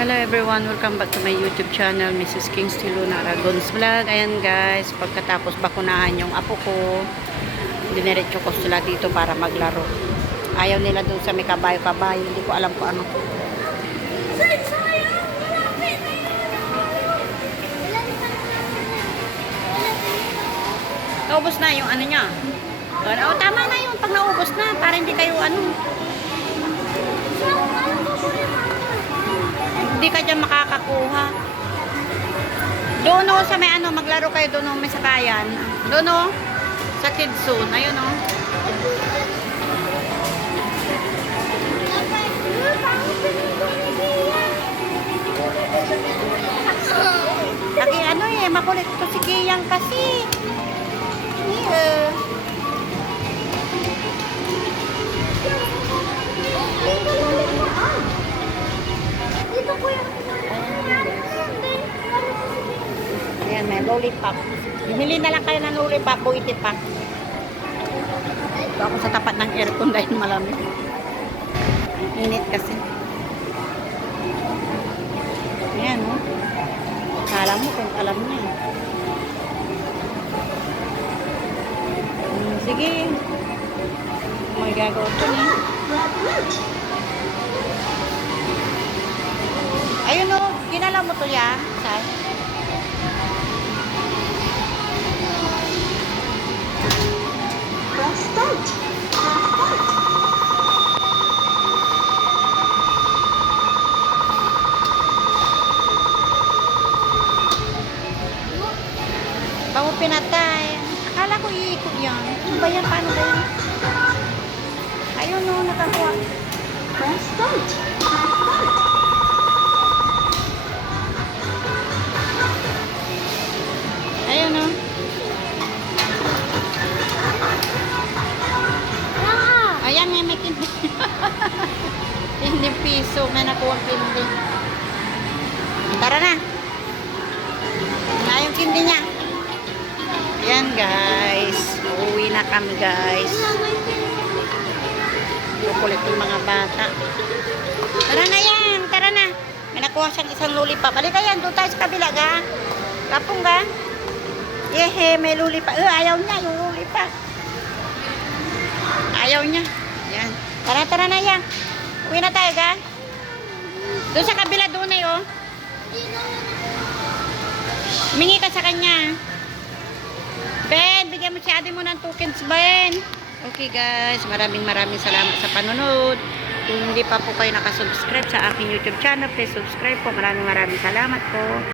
Hello everyone, welcome back to my YouTube channel, Mrs. Kingsley Luna Aragon's Vlog. Ayan guys, pagkatapos bakunahan yung apo ko, diniretso ko sila dito para maglaro. Ayaw nila doon sa may kabayo-kabayo, hindi ko alam kung ano. Naubos na yung ano niya. Oh, tama na yun pag naubos na, para hindi kayo ano. Hindi ka dyan makakakuha. Doon o sa may ano, maglaro kayo doon o may sakayan. Doon o, sa kids zone. Ayun o. Laki ano eh, makulit to si Kiyang kasi. Ayan, may lollipop. Bumili na lang kayo ng lollipop, buiti pa. Ito ako sa tapat ng aircon dahil malamig. Init kasi. Ayan, oh. Kala mo kung alam niya. Sige. May gagawin ko niya. Ayun, oh. Ginalaw mo to ya. Saan? Start. Bago pinatay. Akala ko iikot yan. Ano ba yan? Paano ba yan? Ayun o, nakakuha. Press start. Ayun o. Ayan nga, may kindi. Hindi piso. May nakuha kindi. Tara na. Nga yung kindi niya. Ayan guys. Uuwi na kami guys. Kukulit yung mga bata. Tara na yan. Tara na. May nakuha siyang isang lollipop. Halika yan. Doon tayo sa kabila ga. Kapong ga. Yehe, may lollipop. Ayaw niya yung lollipop. Ayaw niya. Yan. Tara, tara na yan. Uwi na tayo ga. Doon sa kabila doon ay oh. Mingi ka sa kanya. Ben, bigyan mo si ate mo ng tokens, Ben. Okay guys, maraming salamat sa panonood. Kung hindi pa po kayo nakasubscribe sa aking YouTube channel, please subscribe po. Maraming salamat po.